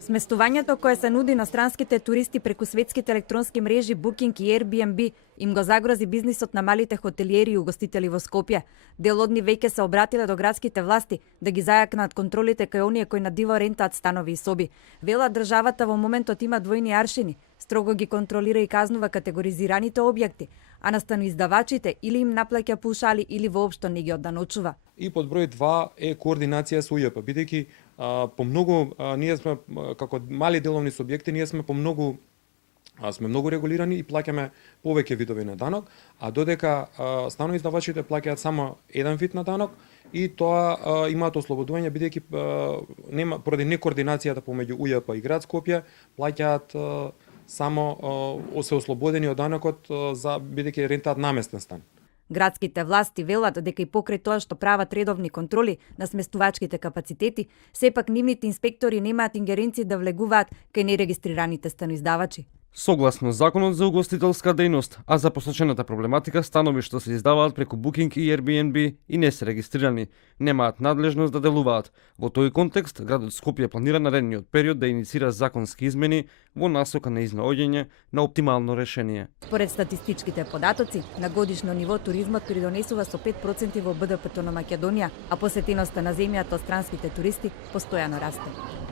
Сместувањето кое се нуди на странските туристи преку светските електронски мрежи Booking и Airbnb им го загрози бизнисот на малите хотелиери и угостители во Скопје. Дел од нив веќе се обратиле до градските власти да ги зајакнат контролите кај оние кои на диво рентаат станови и соби. Вела државата во моментот има двојни аршини, строго ги контролира и казнува категоризираните објекти, а на станоиздавачите или им наплаќа пушали или воопшто не ги одданочува. И под број 2 е координација со УЈП, бидејќи по многу ние сме како мали деловни субјекти, ние сме сме многу регулирани и плаќаме повеќе видови на данок, а додека станоиздавачите плаќаат само еден вид на данок и тоа имаат ослободување бидејќи нема поради некоординацијата помеѓу УЈП и град Скопје плаќаат само се ослободени од данокот за бидејќи рентаат наместен стан. Градските власти велат дека и покрај тоа што прават редовни контроли на сместувачките капацитети, сепак нивните инспектори немаат ингеренции да влегуваат кај нерегистрираните станоиздавачи. Согласно Законот за угостителска дејност, а за посочената проблематика станови што се издаваат преку Booking и Airbnb и не се регистрирани, немаат надлежност да делуваат. Во тој контекст, градот Скопје планира наредниот период да иницира законски измени во насока на изнаоѓање на оптимално решение. Според статистичките податоци, на годишно ниво туризмот придонесува со 5% во БДП-то на Македонија, а посетеноста на земјата од странските туристи постојано расте.